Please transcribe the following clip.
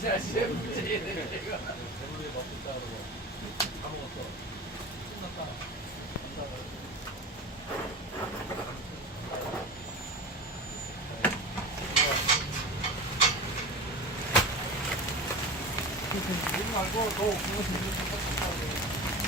진짜 문제네 이거. 배부르게 먹고 있다 그러고 다 먹었어. 끝났다. 이거 말고 너 그거 들으면 좋다고.